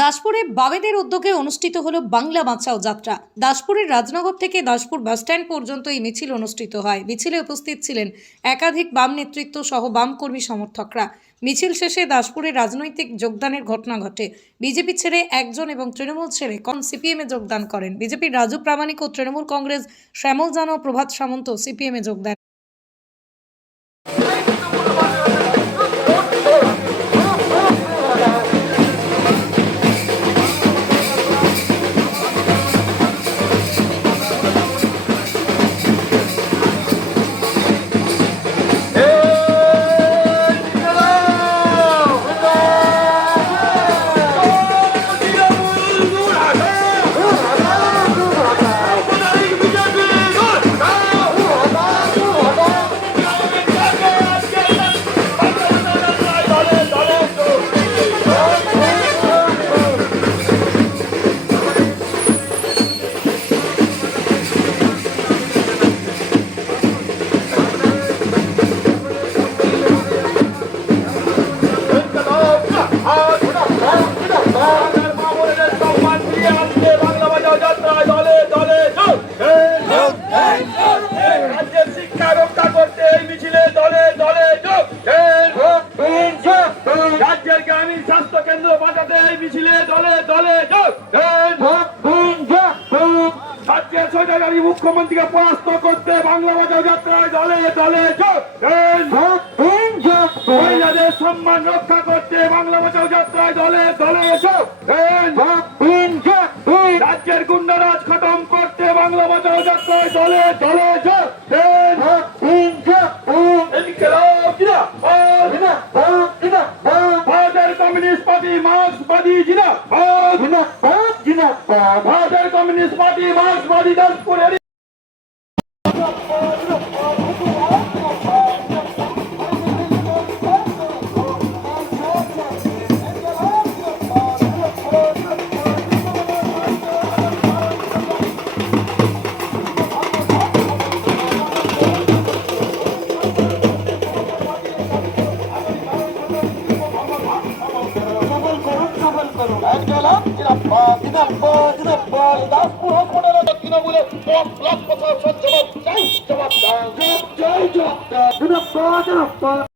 দাসপুরে বাবেদের উদ্যোগে অনুষ্ঠিত হলো বাংলা বাঁচাও যাত্রা। দাসপুরের রাজনগর থেকে দাসপুর বাসস্ট্যান্ড পর্যন্ত এই মিছিল অনুষ্ঠিত হয়। মিছিলে উপস্থিত ছিলেন একাধিক বাম নেতৃত্ব সহ বাম কর্মী সমর্থকরা। মিছিল শেষে দাসপুরে রাজনৈতিক যোগদানের ঘটনা ঘটে। বিজেপি ছেড়ে একজন এবং তৃণমূল ছেড়ে কম সিপিএমে যোগদান করেন। বিজেপির রাজু প্রামাণিক ও তৃণমূল কংগ্রেস শ্যামল জানা প্রভাত সামন্ত সিপিএমে যোগ দেন সরকারি মুখ্যমন্ত্রীকে পরাস্ত করতে বাংলা বাজার যাত্রায় দলে দলে মহিলাদের সম্মান রক্ষা করতে বাংলা বাজার যাত্রায় দলে দলে রাজ্যের গুন্ডারাজ খতম করতে বাংলা বাজার যাত্রায় দলে দলে ভারতের কমিউনিস্ট পার্টি মার্ক্সবাদী জিনা ভারতের কমিউনিস্ট পার্টি মার্ক্সবাদী দাসপুরের তৃণমূলের জবাব চাই জবাব জয় জবাব দাও